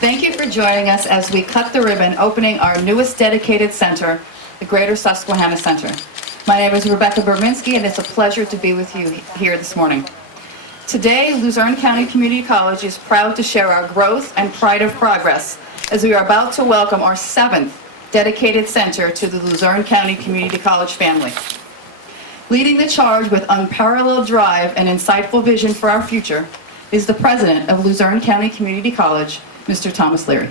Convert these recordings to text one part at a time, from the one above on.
Thank you for joining us as we cut the ribbon opening our newest dedicated center, the Greater Susquehanna Center. My name is Rebecca Verbinski, and it's a pleasure to be with you here this morning. Today, Luzerne County Community College is proud to share our growth and pride of progress as we are about to welcome our 7th dedicated center to the Luzerne County Community College family. Leading the charge with unparalleled drive and insightful vision for our future is the president of Luzerne County Community College, Mr. Thomas Leary.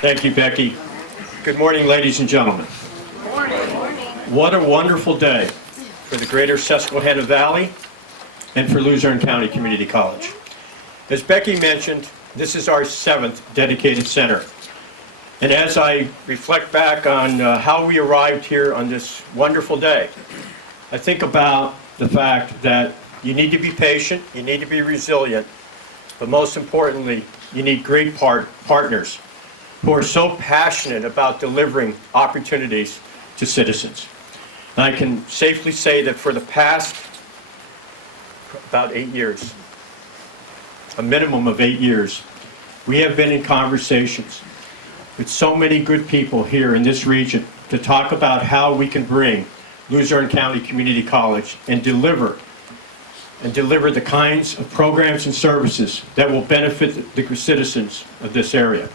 Thank you, Becky. Good morning, ladies and gentlemen. Good morning. What a wonderful day for the Greater Susquehanna Valley and for Luzerne County Community College. As Becky mentioned, this is our 7th dedicated center. And as I reflect back on how we arrived here on this wonderful day, I think about the fact that you need to be patient, you need to be resilient, but most importantly, you need great partners who are so passionate about delivering opportunities to citizens. And I can safely say that for the past about 8 years, a minimum of 8 years, we have been in conversations with so many good people here in this region to talk about how we can bring Luzerne County Community College and deliver the kinds of programs and services that will benefit the citizens of this area.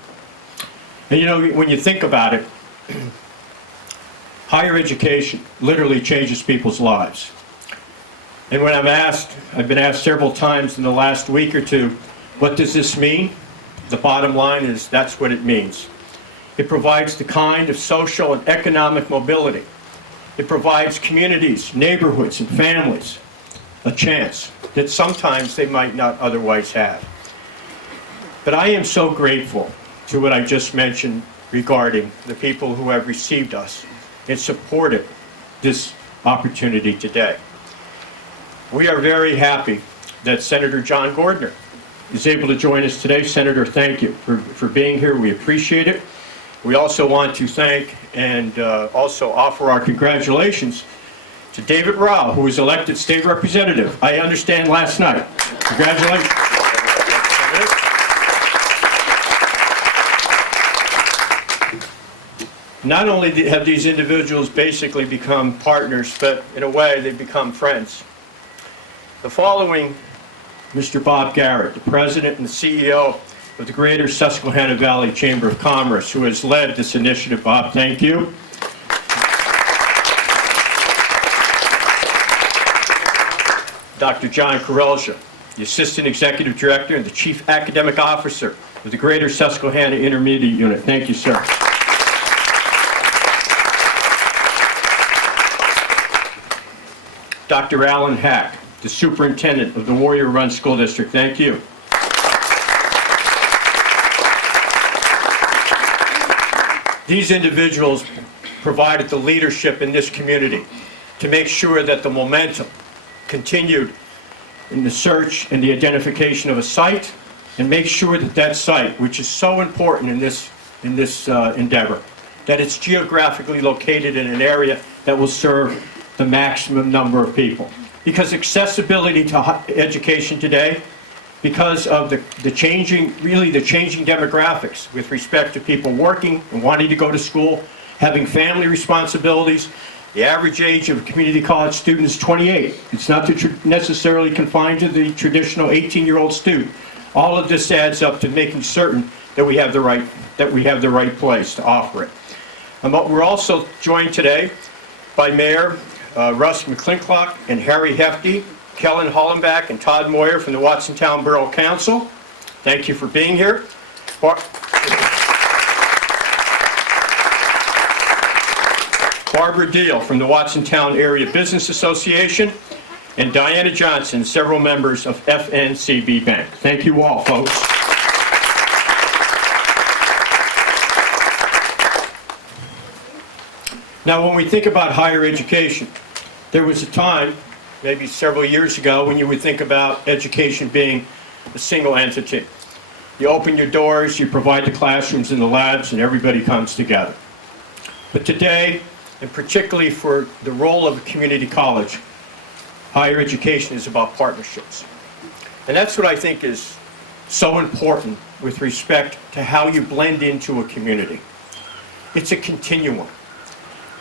And you know, when you think about it, higher education literally changes people's lives. And when I've been asked several times in the last week or two, what does this mean? The bottom line is that's what it means. It provides the kind of social and economic mobility. It provides communities, neighborhoods, and families a chance that sometimes they might not otherwise have. But I am so grateful to what I just mentioned regarding the people who have received us and supported this opportunity today. We are very happy that Senator John Gordner is able to join us today. Senator, thank you for being here. We appreciate it. We also want to thank and also offer our congratulations to David Rao, who was elected state representative, I understand, last night. Congratulations. Not only have these individuals basically become partners, but in a way they've become friends. The following, Mr. Bob Garrett, the President and the CEO of the Greater Susquehanna Valley Chamber of Commerce, who has led this initiative. Bob, thank you. Dr. John Karelja, the Assistant Executive Director and the Chief Academic Officer of the Greater Susquehanna Intermediate Unit. Thank you, sir. Dr. Alan Hack, the Superintendent of the Warrior Run School District. Thank you. These individuals provided the leadership in this community to make sure that the momentum continued in the search and the identification of a site, and make sure that that site, which is so important in this endeavor, that it's geographically located in an area that will serve the maximum number of people. Because accessibility to education today, because of the changing demographics with respect to people working and wanting to go to school, having family responsibilities. The average age of a community college student is 28. It's not necessarily confined to the traditional 18-year-old student. All of this adds up to making certain that we have the right place to offer it. We're also joined today by Mayor Russ McClintock and Harry Hefty, Kellen Hollenbach and Todd Moyer from the Watsontown Borough Council. Thank you for being here. Barbara Deal from the Watsontown Area Business Association, and Diana Johnson, several members of FNCB Bank. Thank you all, folks. Now, when we think about higher education, there was a time, maybe several years ago, when you would think about education being a single entity. You open your doors, you provide the classrooms and the labs, and everybody comes together. But today, and particularly for the role of a community college, higher education is about partnerships. And that's what I think is so important with respect to how you blend into a community. It's a continuum.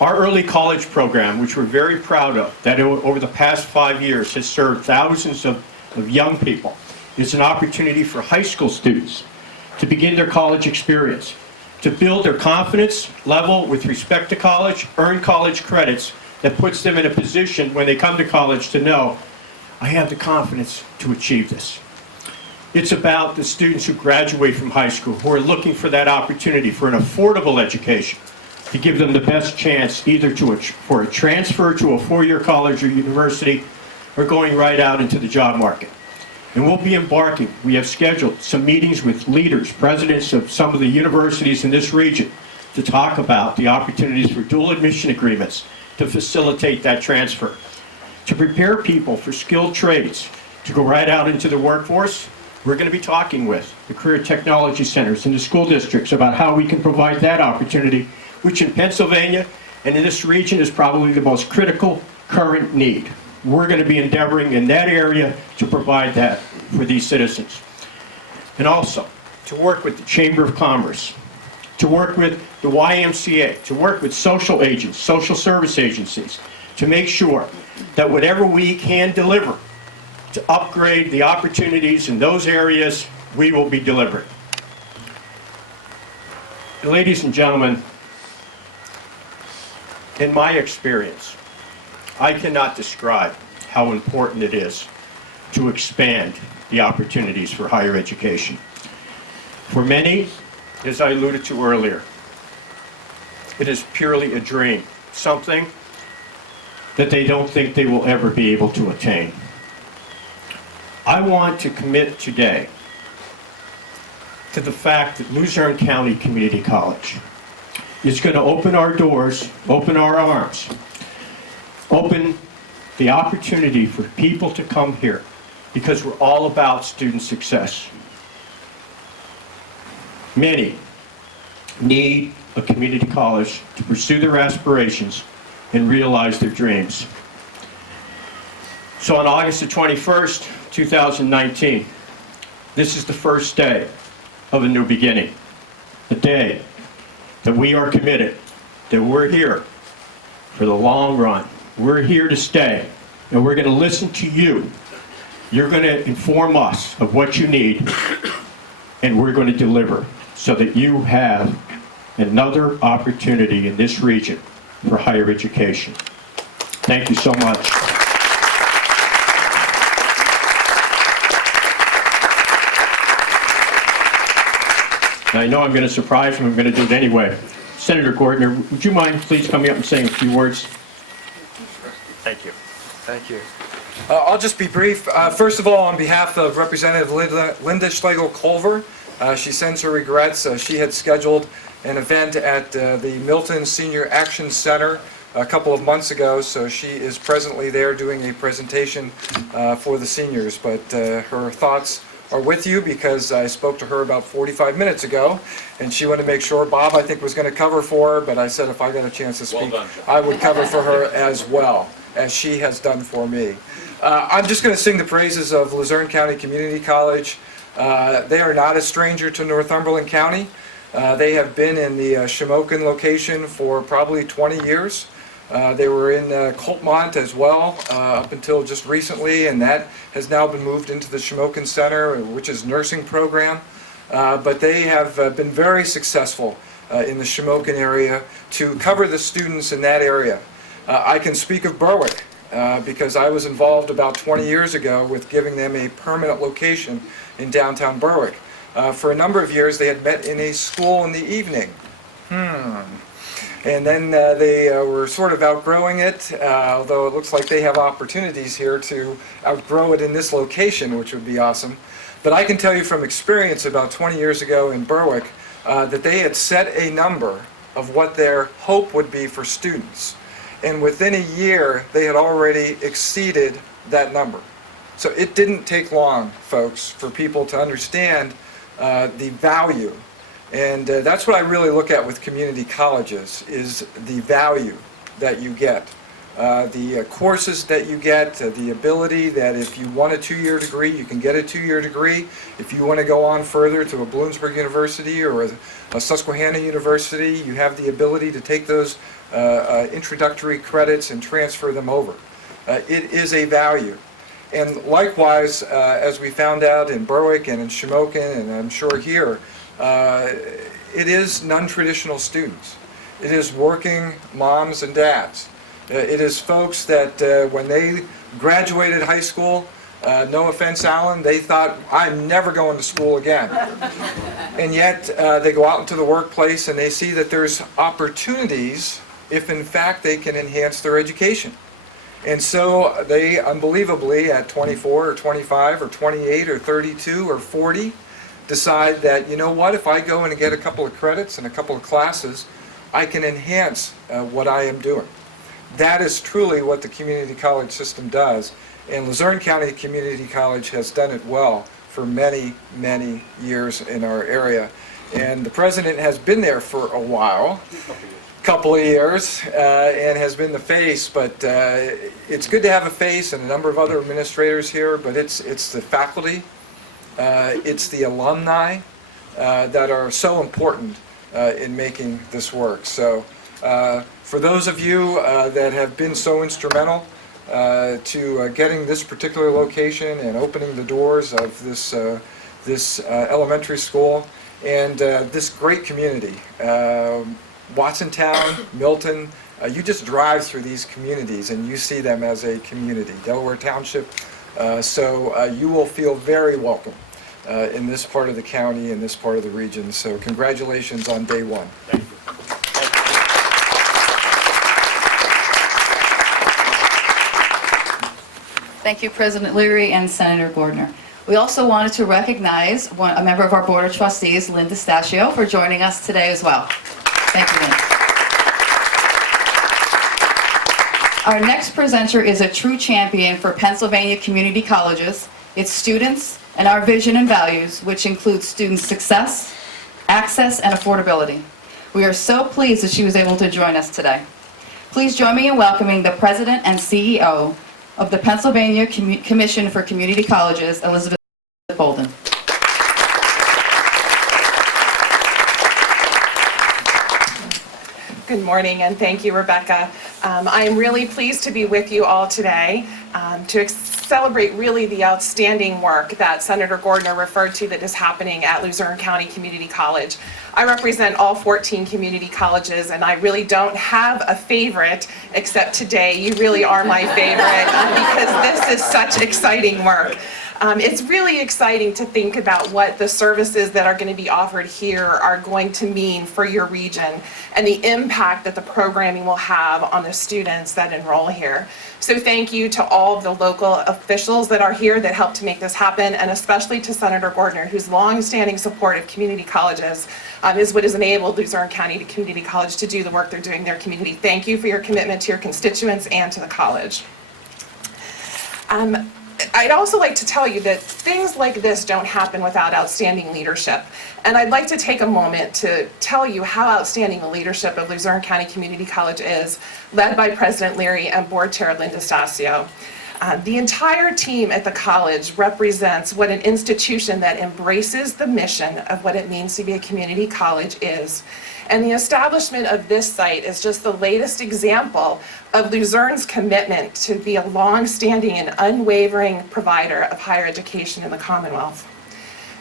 Our early college program, which we're very proud of, that over the past 5 years has served thousands of young people, is an opportunity for high school students to begin their college experience, to build their confidence level with respect to college, earn college credits that puts them in a position when they come to college to know, I have the confidence to achieve this. It's about the students who graduate from high school who are looking for that opportunity for an affordable education to give them the best chance either for a transfer to a four-year college or university or going right out into the job market. And we'll be embarking, we have scheduled some meetings with leaders, presidents of some of the universities in this region to talk about the opportunities for dual admission agreements to facilitate that transfer, to prepare people for skilled trades to go right out into the workforce. We're going to be talking with the career technology centers and the school districts about how we can provide that opportunity, which in Pennsylvania and in this region is probably the most critical current need. We're going to be endeavoring in that area to provide that for these citizens. And also to work with the Chamber of Commerce, to work with the YMCA, to work with social agents, social service agencies, to make sure that whatever we can deliver to upgrade the opportunities in those areas, we will be delivering. And ladies and gentlemen, in my experience, I cannot describe how important it is to expand the opportunities for higher education. For many, as I alluded to earlier, it is purely a dream, something that they don't think they will ever be able to attain. I want to commit today to the fact that Luzerne County Community College is going to open our doors, open our arms, open the opportunity for people to come here because we're all about student success. Many need a community college to pursue their aspirations and realize their dreams. So on August the 21st, 2019, this is the first day of a new beginning. A day that we are committed, that we're here for the long run. We're here to stay, and we're going to listen to you. You're going to inform us of what you need, and we're going to deliver so that you have another opportunity in this region for higher education. Thank you so much. I know I'm going to surprise him. I'm going to do it anyway. Senator Gordner, would you mind please coming up and saying a few words? Thank you. Thank you. I'll just be brief. First of all, on behalf of Representative Linda Schlegel-Culver, she sends her regrets. She had scheduled an event at the Milton Senior Action Center a couple of months ago, so she is presently there doing a presentation for the seniors. But her thoughts are with you because I spoke to her about 45 minutes ago, and she wanted to make sure Bob, I think, was going to cover for her, but I said if I got a chance to speak, I would cover for her as well, as she has done for me. I'm just going to sing the praises of Luzerne County Community College. They are not a stranger to Northumberland County. They have been in the Shamokin location for probably 20 years. They were in Coltmont as well up until just recently, and that has now been moved into the Shamokin Center, which is nursing program. But they have been very successful in the Shamokin area to cover the students in that area. I can speak of Berwick because I was involved about 20 years ago with giving them a permanent location in downtown Berwick. For a number of years they had met in a school in the evening. And then they were sort of outgrowing it, although it looks like they have opportunities here to outgrow it in this location, which would be awesome. But I can tell you from experience about 20 years ago in Berwick that they had set a number of what their hope would be for students. And within a year, they had already exceeded that number. So it didn't take long, folks, for people to understand the value. And that's what I really look at with community colleges, is the value that you get. The courses that you get, the ability that if you want a 2-year degree, you can get a 2-year degree. If you want to go on further to a Bloomsburg University or a Susquehanna University, you have the ability to take those introductory credits and transfer them over. It is a value. And likewise, as we found out in Berwick and in Shamokin, and I'm sure here, it is non-traditional students. It is working moms and dads. It is folks that when they graduated high school, no offense, Alan, they thought, I'm never going to school again. And yet they go out into the workplace and they see that there's opportunities if in fact they can enhance their education. And so they unbelievably at 24 or 25 or 28 or 32 or 40 decide that, you know what, if I go and get a couple of credits and a couple of classes, I can enhance what I am doing. That is truly what the community college system does, and Luzerne County Community College has done it well for many, many years in our area. And the president has been there for a while, couple of years, and has been the face, but it's good to have a face and a number of other administrators here, but it's the faculty, it's the alumni that are so important in making this work. So for those of you that have been so instrumental to getting this particular location and opening the doors of this elementary school and this great community, Watsontown, Milton, you just drive through these communities and you see them as a community. Delaware Township, so you will feel very welcome in this part of the county, in this part of the region. So congratulations on day one. Thank you. Thank you, President Leary and Senator Gordner. We also wanted to recognize a member of our Board of Trustees, Linda Stasio, for joining us today as well. Thank you, Linda. Our next presenter is a true champion for Pennsylvania community colleges, its students, and our vision and values, which include student success, access, and affordability. We are so pleased that she was able to join us today. Please join me in welcoming the President and CEO of the Pennsylvania Commission for Community Colleges, Elizabeth Bolden. Good morning, and thank you, Rebecca. I am really pleased to be with you all today to celebrate really the outstanding work that Senator Gordner referred to that is happening at Luzerne County Community College. I represent all 14 community colleges, and I really don't have a favorite, except today. You really are my favorite because this is such exciting work. It's really exciting to think about what the services that are going to be offered here are going to mean for your region and the impact that the programming will have on the students that enroll here. So thank you to all of the local officials that are here that helped to make this happen, and especially to Senator Gordner, whose long-standing support of community colleges is what has enabled Luzerne County Community College to do the work they're doing in their community. Thank you for your commitment to your constituents and to the college. I'd also like to tell you that things like this don't happen without outstanding leadership. And I'd like to take a moment to tell you how outstanding the leadership of Luzerne County Community College is, led by President Leary and Board Chair Linda Stasio. The entire team at the college represents what an institution that embraces the mission of what it means to be a community college is. And the establishment of this site is just the latest example of Luzerne's commitment to be a long-standing and unwavering provider of higher education in the Commonwealth.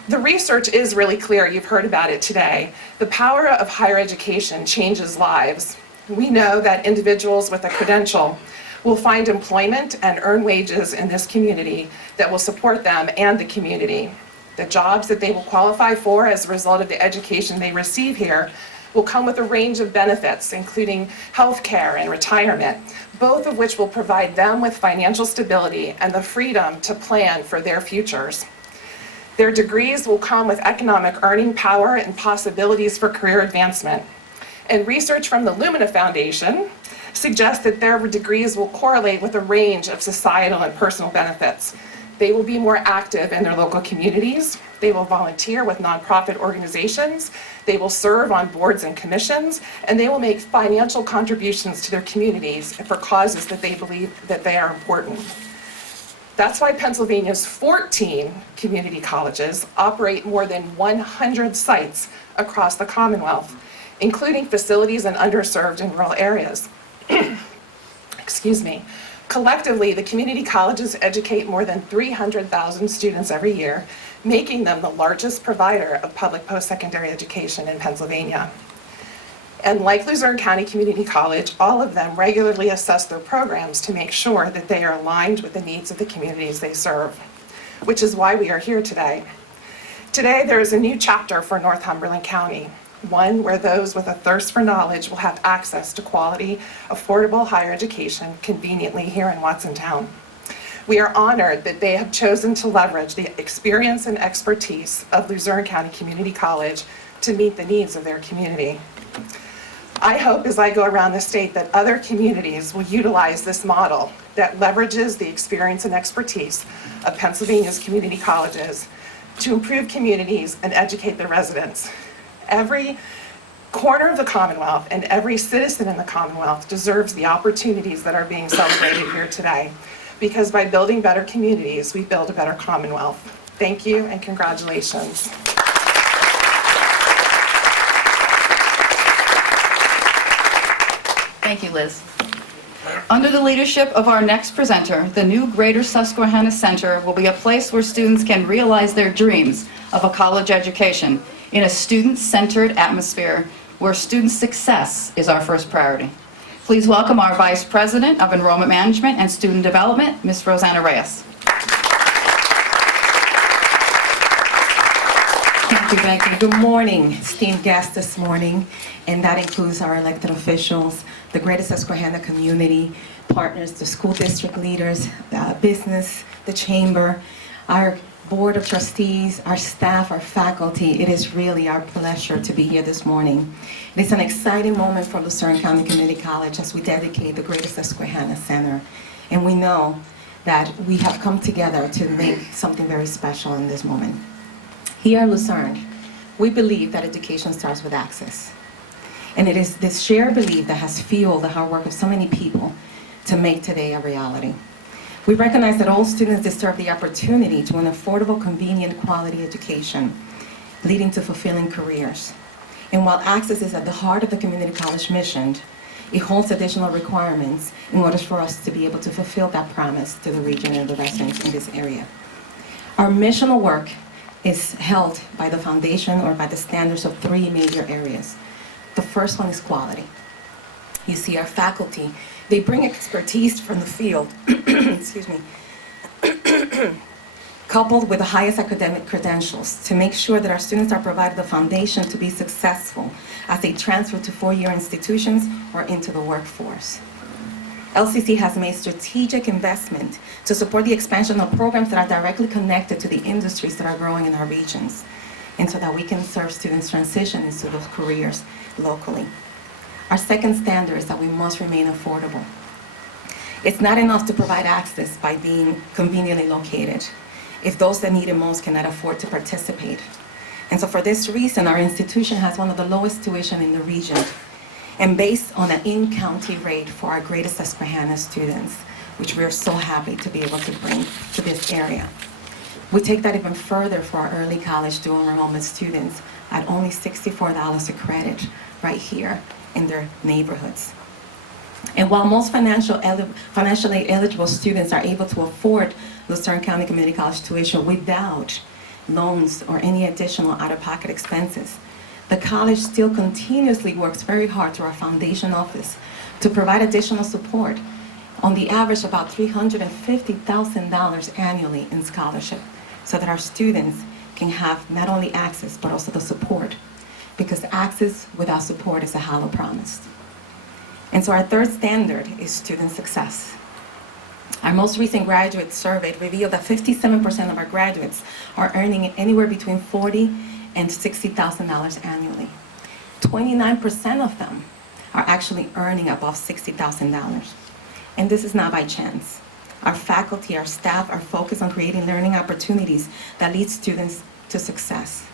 The research is really clear. You've heard about it today. The power of higher education changes lives. We know that individuals with a credential will find employment and earn wages in this community that will support them and the community. The jobs that they will qualify for as a result of the education they receive here will come with a range of benefits, including health care and retirement, both of which will provide them with financial stability and the freedom to plan for their futures. Their degrees will come with economic earning power and possibilities for career advancement. And research from the Lumina Foundation suggests that their degrees will correlate with a range of societal and personal benefits. They will be more active in their local communities. They will volunteer with nonprofit organizations. They will serve on boards and commissions, and they will make financial contributions to their communities for causes that they believe that they are important. That's why Pennsylvania's 14 community colleges operate more than 100 sites across the Commonwealth, including facilities in underserved and rural areas. Excuse me. Collectively, the community colleges educate more than 300,000 students every year, making them the largest provider of public post-secondary education in Pennsylvania. And like Luzerne County Community College, all of them regularly assess their programs to make sure that they are aligned with the needs of the communities they serve, which is why we are here today. Today, there is a new chapter for Northumberland County, one where those with a thirst for knowledge will have access to quality, affordable higher education conveniently here in Watsontown. We are honored that they have chosen to leverage the experience and expertise of Luzerne County Community College to meet the needs of their community. I hope as I go around the state that other communities will utilize this model that leverages the experience and expertise of Pennsylvania's community colleges to improve communities and educate their residents. Every corner of the Commonwealth and every citizen in the Commonwealth deserves the opportunities that are being celebrated here today, because by building better communities, we build a better Commonwealth. Thank you and congratulations. Thank you, Liz. Under the leadership of our next presenter, the new Greater Susquehanna Center will be a place where students can realize their dreams of a college education in a student-centered atmosphere where student success is our first priority. Please welcome our Vice President of Enrollment Management and Student Development, Ms. Rosanna Reyes. Thank you, Becky. Good morning, esteemed guests this morning, and that includes our elected officials, the Greater Susquehanna community, partners, the school district leaders, business, the chamber, our board of trustees, our staff, our faculty. It is really our pleasure to be here this morning. It is an exciting moment for Luzerne County Community College as we dedicate the Greater Susquehanna Center. And we know that we have come together to make something very special in this moment. Here at Luzerne, we believe that education starts with access. And it is this shared belief that has fueled the hard work of so many people to make today a reality. We recognize that all students deserve the opportunity to an affordable, convenient, quality education, leading to fulfilling careers. And while access is at the heart of the community college mission, it holds additional requirements in order for us to be able to fulfill that promise to the region and the residents in this area. Our missional work is held by the foundation or by the standards of three major areas. The first one is quality. You see our faculty, they bring expertise from the field, excuse me, coupled with the highest academic credentials to make sure that our students are provided the foundation to be successful as they transfer to four-year institutions or into the workforce. LCC has made strategic investment to support the expansion of programs that are directly connected to the industries that are growing in our regions, and so that we can serve students transition into those careers locally. Our second standard is that we must remain affordable. It's not enough to provide access by being conveniently located if those that need it most cannot afford to participate. And so for this reason, our institution has one of the lowest tuition in the region, and based on an in-county rate for our Greater Susquehanna students, which we're so happy to be able to bring to this area. We take that even further for our early college dual enrollment students at only $64 a credit right here in their neighborhoods. And while most financially eligible students are able to afford Luzerne County Community College tuition without loans or any additional out-of-pocket expenses, the college still continuously works very hard through our foundation office to provide additional support, on the average about $350,000 annually in scholarship, so that our students can have not only access but also the support, because access without support is a hollow promise. And so our third standard is student success. Our most recent graduate survey revealed that 57% of our graduates are earning anywhere between $40,000 and $60,000 annually. 29% of them are actually earning above $60,000. And this is not by chance. Our faculty, our staff are focused on creating learning opportunities that lead students to success.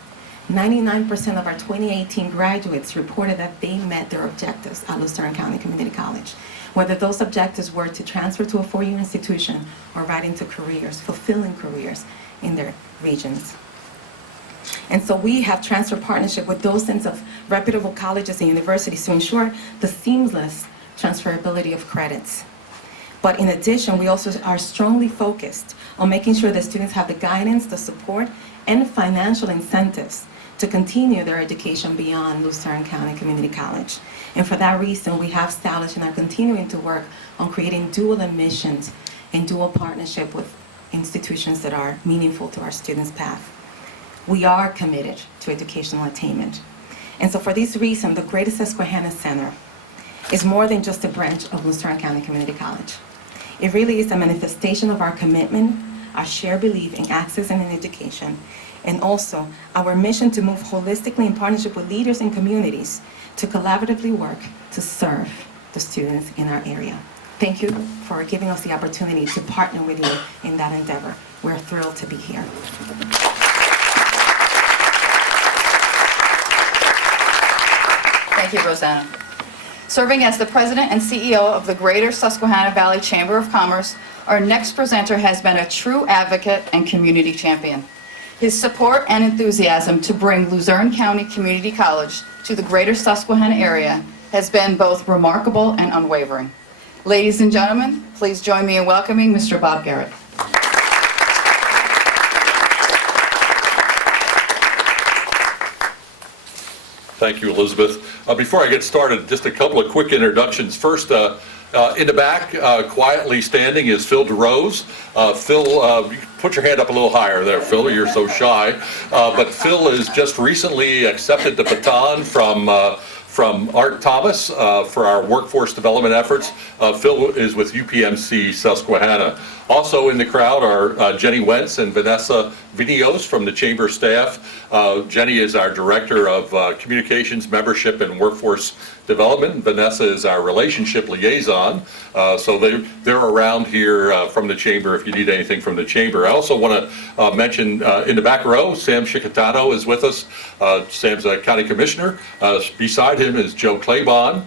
99% of our 2018 graduates reported that they met their objectives at Luzerne County Community College, whether those objectives were to transfer to a four-year institution or right into careers, fulfilling careers in their regions. And so we have transfer partnership with docents of reputable colleges and universities to ensure the seamless transferability of credits. But in addition, we also are strongly focused on making sure that students have the guidance, the support, and financial incentives to continue their education beyond Luzerne County Community College. And for that reason, we have established and are continuing to work on creating dual admissions and dual partnership with institutions that are meaningful to our students' path. We are committed to educational attainment. And so for this reason, the Greater Susquehanna Center is more than just a branch of Luzerne County Community College. It really is a manifestation of our commitment, our shared belief in access and in education, and also our mission to move holistically in partnership with leaders and communities to collaboratively work to serve the students in our area. Thank you for giving us the opportunity to partner with you in that endeavor. We're thrilled to be here. Thank you, Rosanna. Serving as the President and CEO of the Greater Susquehanna Valley Chamber of Commerce, our next presenter has been a true advocate and community champion. His support and enthusiasm to bring Luzerne County Community College to the Greater Susquehanna area has been both remarkable and unwavering. Ladies and gentlemen, please join me in welcoming Mr. Bob Garrett. Thank you, Elizabeth. Before I get started, just a couple of quick introductions. First, in the back, quietly standing, is Phil DeRose. Phil, put your hand up a little higher there, Phil. You're so shy. But Phil has just recently accepted the baton from Art Thomas for our workforce development efforts. Phil is with UPMC Susquehanna. Also in the crowd are Jenny Wentz and Vanessa Vinios from the Chamber staff. Jenny is our Director of Communications, Membership, and Workforce Development. Vanessa is our Relationship Liaison. So they're around here from the Chamber if you need anything from the Chamber. I also want to mention in the back row, Sam Chicatano is with us. Sam's a County Commissioner. Beside him is Joe Claybon,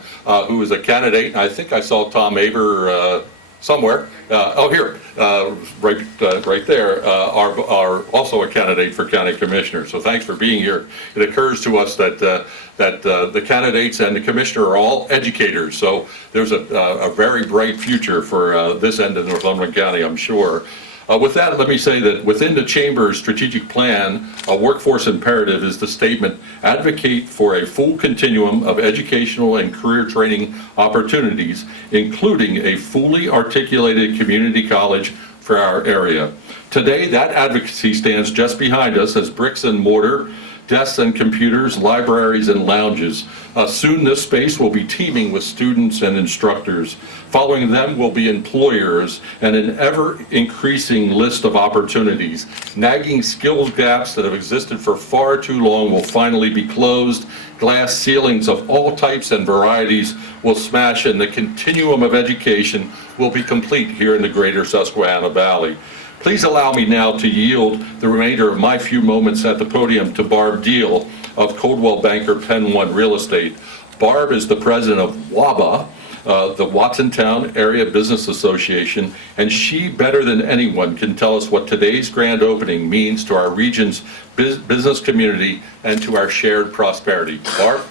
who is a candidate. I think I saw Tom Aber somewhere. Here, right there, are also a candidate for County Commissioner. So thanks for being here. It occurs to us that the candidates and the Commissioner are all educators. So there's a very bright future for this end of Northumberland County, I'm sure. With that, let me say that within the Chamber's strategic plan, a workforce imperative is the statement, advocate for a full continuum of educational and career training opportunities, including a fully articulated community college for our area. Today, that advocacy stands just behind us as bricks and mortar, desks and computers, libraries and lounges. Soon this space will be teeming with students and instructors. Following them will be employers and an ever-increasing list of opportunities. Nagging skills gaps that have existed for far too long will finally be closed. Glass ceilings of all types and varieties will smash, and the continuum of education will be complete here in the Greater Susquehanna Valley. Please allow me now to yield the remainder of my few moments at the podium to Barb Deal of Coldwell Banker Penn One Real Estate. Barb is the president of WABA, the Watsontown Area Business Association, and she, better than anyone, can tell us what today's grand opening means to our region's business community and to our shared prosperity. Barb?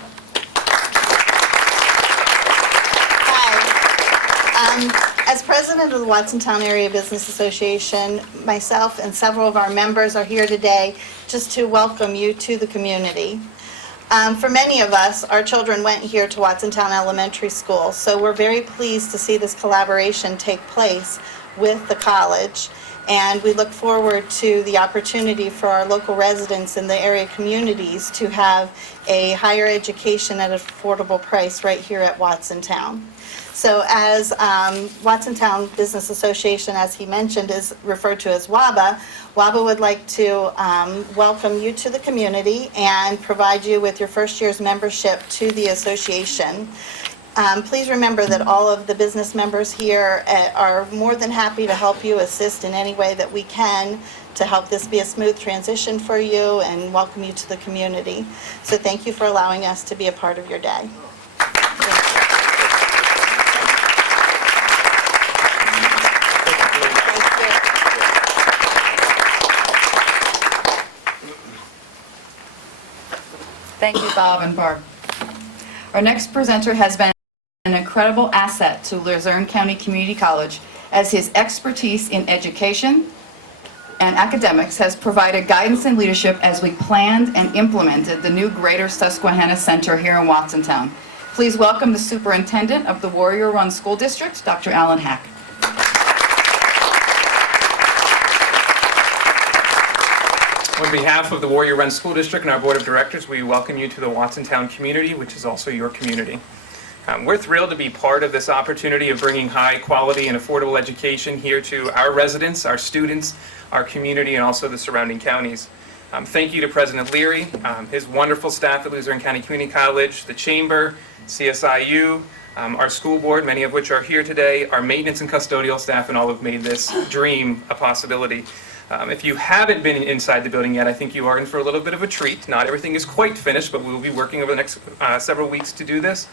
Hi. As president of the Watsontown Area Business Association, myself and several of our members are here today just to welcome you to the community. For many of us, our children went here to Watsontown Elementary School, so we're very pleased to see this collaboration take place with the college, and we look forward to the opportunity for our local residents in the area communities to have a higher education at an affordable price right here at Watsontown. So as Watsontown Business Association, as he mentioned, is referred to as WABA, WABA would like to welcome you to the community and provide you with your first year's membership to the association. Please remember that all of the business members here are more than happy to help you, assist in any way that we can to help this be a smooth transition for you and welcome you to the community. So thank you for allowing us to be a part of your day. Thank you, Bob and Barb. Our next presenter has been an incredible asset to Luzerne County Community College, as his expertise in education and academics has provided guidance and leadership as we planned and implemented the new Greater Susquehanna Center here in Watsontown. Please welcome the Superintendent of the Warrior Run School District, Dr. Alan Hack. On behalf of the Warrior Run School District and our Board of Directors, we welcome you to the Watsontown community, which is also your community. We're thrilled to be part of this opportunity of bringing high quality and affordable education here to our residents, our students, our community, and also the surrounding counties. Thank you to President Leary, his wonderful staff at Luzerne County Community College, the Chamber, CSIU, our school board, many of which are here today, our maintenance and custodial staff, and all have made this dream a possibility. If you haven't been inside the building yet, I think you are in for a little bit of a treat. Not everything is quite finished, but we'll be working over the next several weeks to do this.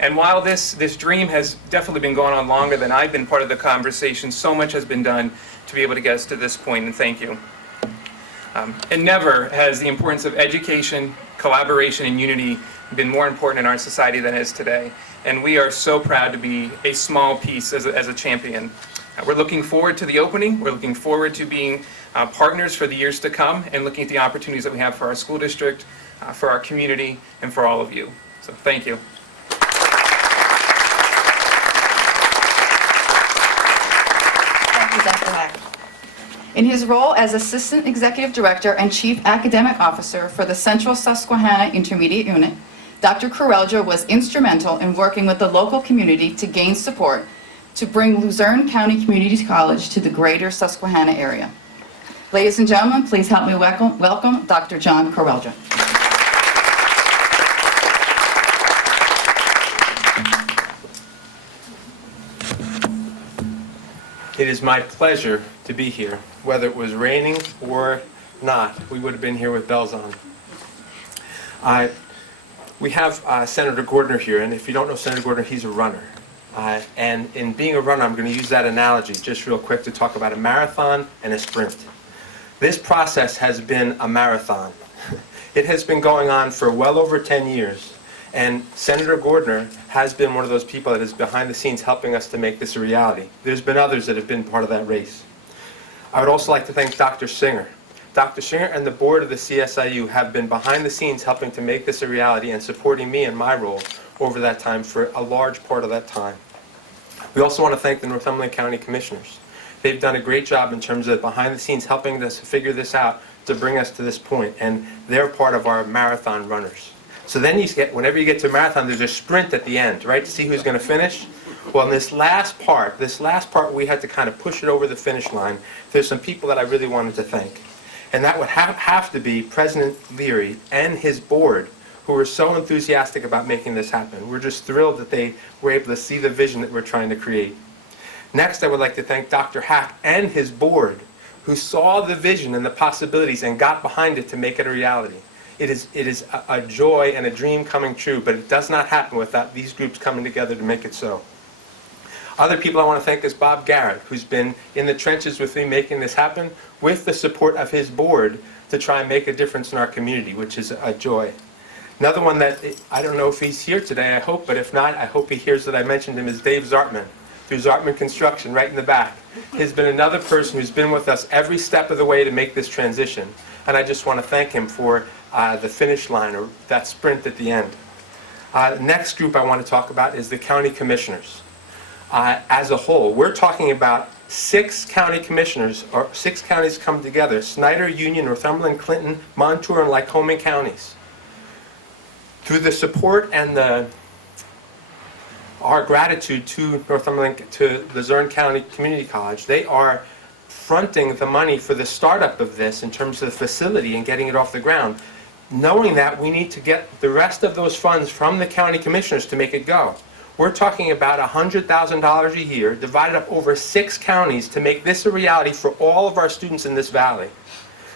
And while this dream has definitely been going on longer than I've been part of the conversation, so much has been done to be able to get us to this point, and thank you. And never has the importance of education, collaboration, and unity been more important in our society than it is today. And we are so proud to be a small piece as a champion. We're looking forward to the opening. We're looking forward to being partners for the years to come and looking at the opportunities that we have for our school district, for our community, and for all of you. So thank you. Thank you, Dr. Hack. In his role as Assistant Executive Director and Chief Academic Officer for the Central Susquehanna Intermediate Unit, Dr. Corelja was instrumental in working with the local community to gain support to bring Luzerne County Community College to the greater Susquehanna area. Ladies and gentlemen, please help me welcome Dr. John Corelja. It is my pleasure to be here. Whether it was raining or not, we would have been here with bells on. We have Senator Gordner here, and if you don't know Senator Gordner, he's a runner. And in being a runner, I'm going to use that analogy just real quick to talk about a marathon and a sprint. This process has been a marathon. It has been going on for well over 10 years. And Senator Gordner has been one of those people that is behind the scenes helping us to make this a reality. There's been others that have been part of that race. I would also like to thank Dr. Singer. Dr. Singer and the board of the CSIU have been behind the scenes helping to make this a reality and supporting me in my role over that time for a large part of that time. We also want to thank the Northumberland County Commissioners. They've done a great job in terms of behind the scenes helping us figure this out to bring us to this point, and they're part of our marathon runners. So then whenever you get to a marathon, there's a sprint at the end, right, to see who's going to finish. Well, in this last part, we had to kind of push it over the finish line. There's some people that I really wanted to thank. And that would have to be President Leary and his board, who were so enthusiastic about making this happen. We're just thrilled that they were able to see the vision that we're trying to create. Next, I would like to thank Dr. Hack and his board, who saw the vision and the possibilities and got behind it to make it a reality. It is a joy and a dream coming true, but it does not happen without these groups coming together to make it so. Other people I want to thank is Bob Garrett, who's been in the trenches with me making this happen, with the support of his board to try and make a difference in our community, which is a joy. Another one that, I don't know if he's here today, I hope, but if not, I hope he hears that I mentioned him, is Dave Zartman, through Zartman Construction, right in the back. He's been another person who's been with us every step of the way to make this transition. And I just want to thank him for the finish line, or that sprint at the end. Next group I want to talk about is the county commissioners. As a whole, we're talking about 6 county commissioners, or 6 counties come together: Snyder, Union, Northumberland, Clinton, Montour, and Lycoming counties. Through the support and our gratitude to Northumberland, to Luzerne County Community College, they are fronting the money for the startup of this in terms of the facility and getting it off the ground, knowing that we need to get the rest of those funds from the county commissioners to make it go. We're talking about $100,000 a year divided up over 6 counties to make this a reality for all of our students in this valley.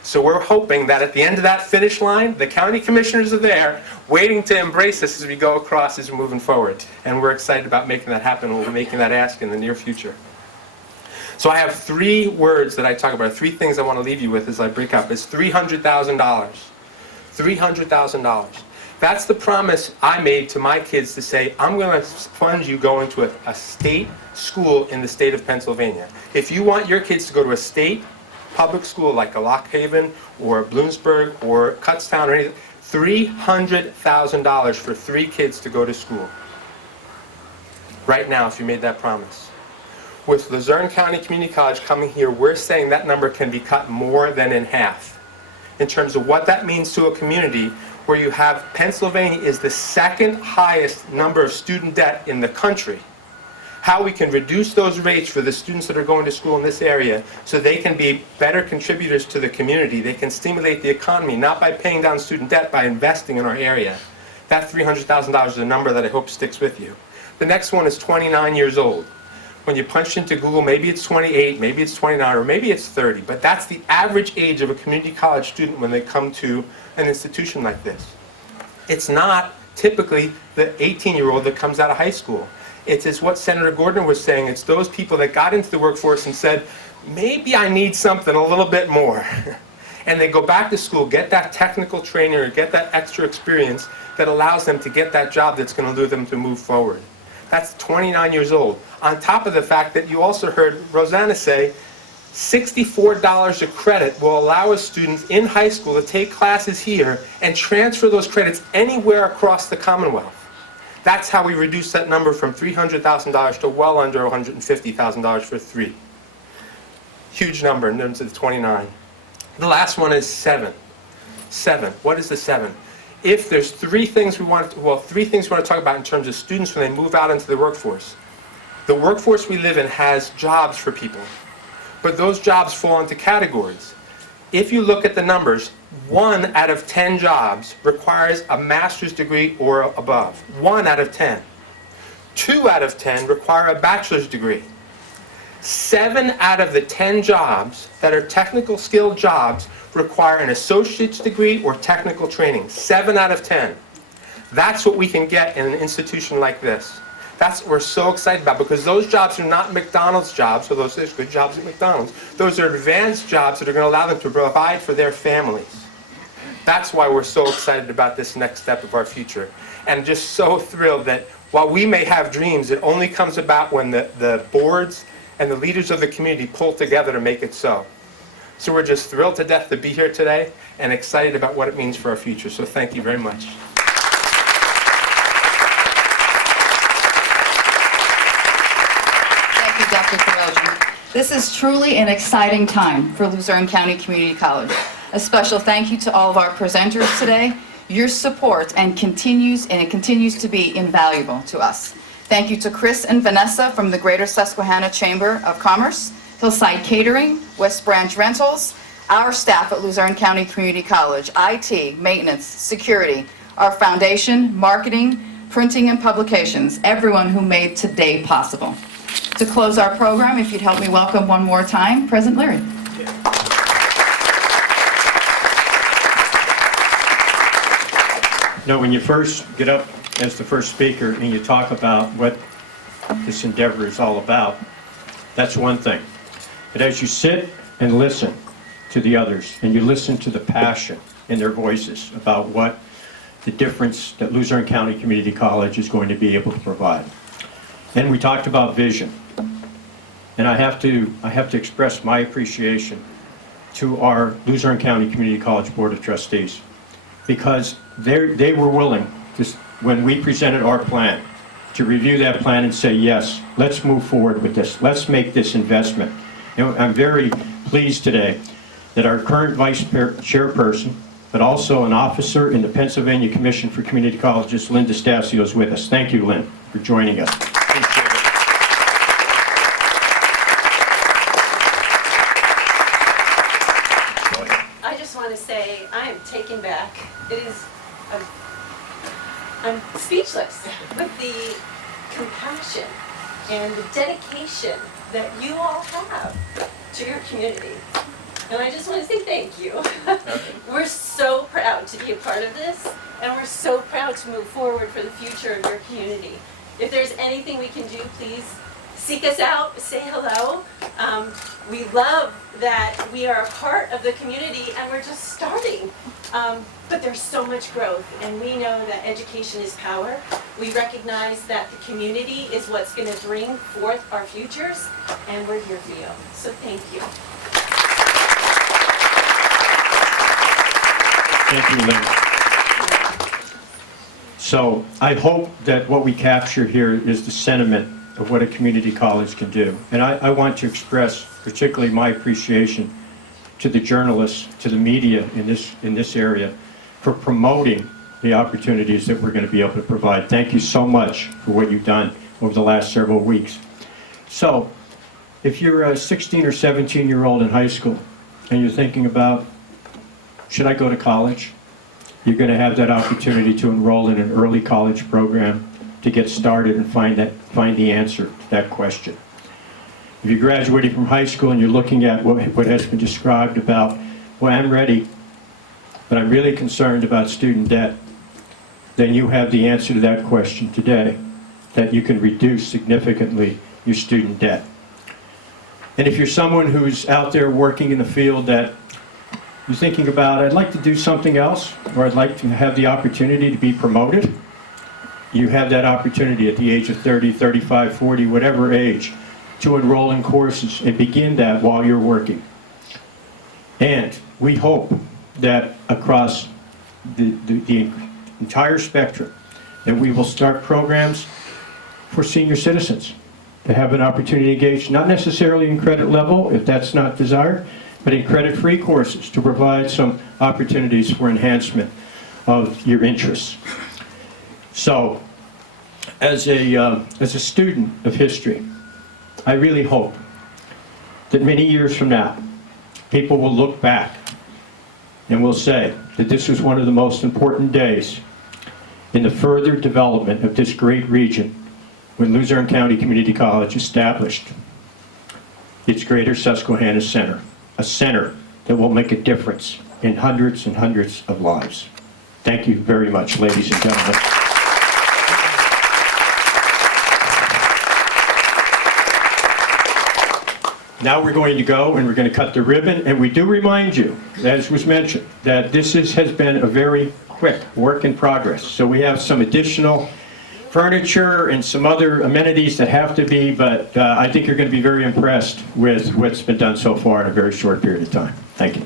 So we're hoping that at the end of that finish line, the county commissioners are there waiting to embrace us as we go across as we're moving forward. And we're excited about making that happen. We'll be making that ask in the near future. So I have 3 words that I talk about, 3 things I want to leave you with as I break up. It's $300,000. $300,000. That's the promise I made to my kids to say, I'm going to fund you going to a state school in the state of Pennsylvania. If you want your kids to go to a state public school like a Lock Haven or Bloomsburg or Kutztown or anything, $300,000 for 3 kids to go to school. Right now, if you made that promise. With Luzerne County Community College coming here, we're saying that number can be cut more than in half. In terms of what that means to a community where you have Pennsylvania is the 2nd highest number of student debt in the country. How we can reduce those rates for the students that are going to school in this area so they can be better contributors to the community. They can stimulate the economy, not by paying down student debt, by investing in our area. That $300,000 is a number that I hope sticks with you. The next one is 29 years old. When you punch into Google, maybe it's 28, maybe it's 29, or maybe it's 30, but that's the average age of a community college student when they come to an institution like this. It's not typically the 18-year-old that comes out of high school. It's as what Senator Gordner was saying, it's those people that got into the workforce and said, maybe I need something a little bit more. And they go back to school, get that technical training or get that extra experience that allows them to get that job that's going to allow them to move forward. That's 29 years old. On top of the fact that you also heard Rosanna say, $64 a credit will allow a student in high school to take classes here and transfer those credits anywhere across the Commonwealth. That's how we reduce that number from $300,000 to well under $150,000 for 3. Huge number in terms of the 29. The last one is 7. 7. What is the 7? If there's 3 things we want to talk about in terms of students when they move out into the workforce. The workforce we live in has jobs for people, but those jobs fall into categories. If you look at the numbers, 1 out of 10 jobs requires a master's degree or above. 1 out of 10. 2 out of 10 require a bachelor's degree. 7 out of the 10 jobs that are technical skilled jobs require an associate's degree or technical training. 7 out of 10. That's what we can get in an institution like this. That's what we're so excited about, because those jobs are not McDonald's jobs, although there's good jobs at McDonald's. Those are advanced jobs that are going to allow them to provide for their families. That's why we're so excited about this next step of our future. And just so thrilled that while we may have dreams, it only comes about when the boards and the leaders of the community pull together to make it so. So we're just thrilled to death to be here today and excited about what it means for our future. So thank you very much. Thank you, Dr. Karoji. This is truly an exciting time for Luzerne County Community College. A special thank you to all of our presenters today. Your support it continues to be invaluable to us. Thank you to Chris and Vanessa from the Greater Susquehanna Chamber of Commerce, Hillside Catering, West Branch Rentals, our staff at Luzerne County Community College, IT, maintenance, security, our foundation, marketing, printing and publications, everyone who made today possible. To close our program, if you'd help me welcome one more time, President Leary. Now, when you first get up as the first speaker and you talk about what this endeavor is all about, that's one thing. But as you sit and listen to the others and you listen to the passion in their voices about what the difference that Luzerne County Community College is going to be able to provide. And we talked about vision. And I have to express my appreciation to our Luzerne County Community College Board of Trustees, because they were willing to, when we presented our plan, to review that plan and say, yes, let's move forward with this. Let's make this investment. You know, I'm very pleased today that our current vice chairperson, but also an officer in the Pennsylvania Commission for Community Colleges, Lynn DeStasio, is with us. Thank you, Lynn, for joining us. Appreciate it. I just want to say I am taken back. It is, I'm speechless with the compassion and the dedication that you all have to your community. And I just want to say thank you. We're so proud to be a part of this, and we're so proud to move forward for the future of your community. If there's anything we can do, please seek us out, say hello. We love that we are a part of the community and we're just starting. But there's so much growth, and we know that education is power. We recognize that the community is what's going to bring forth our futures, and we're here for you. So thank you. Thank you, Lynn. So I hope that what we capture here is the sentiment of what a community college can do. And I want to express particularly my appreciation to the journalists, to the media in this area for promoting the opportunities that we're going to be able to provide. Thank you so much for what you've done over the last several weeks. So if you're a 16 or 17-year-old in high school and you're thinking about, should I go to college? You're going to have that opportunity to enroll in an early college program to get started and find the answer to that question. If you're graduating from high school and you're looking at what has been described about, well, I'm ready, but I'm really concerned about student debt, then you have the answer to that question today, that you can reduce significantly your student debt. And if you're someone who's out there working in the field that you're thinking about, I'd like to do something else, or I'd like to have the opportunity to be promoted, you have that opportunity at the age of 30, 35, 40, whatever age, to enroll in courses and begin that while you're working. And we hope that across the entire spectrum, that we will start programs for senior citizens to have an opportunity to engage, not necessarily in credit level, if that's not desired, but in credit-free courses to provide some opportunities for enhancement of your interests. So, as a student of history, I really hope that many years from now, people will look back and will say that this was one of the most important days in the further development of this great region when Luzerne County Community College established its Greater Susquehanna Center, a center that will make a difference in hundreds and hundreds of lives. Thank you very much, ladies and gentlemen. Now we're going to go and we're going to cut the ribbon, and we do remind you, as was mentioned, that this has been a very quick work in progress. So we have some additional furniture and some other amenities that have to be, but I think you're going to be very impressed with what's been done so far in a very short period of time. Thank you.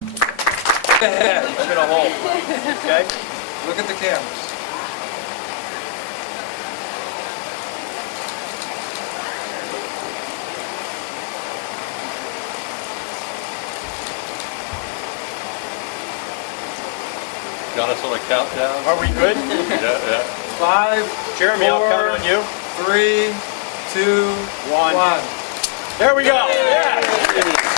Look at a hole. Okay? Look at the cameras. Got us on a countdown? Are we good? Yeah. 5, Jeremy, I'll count on you. 3, 2, 1. There we go. Yeah.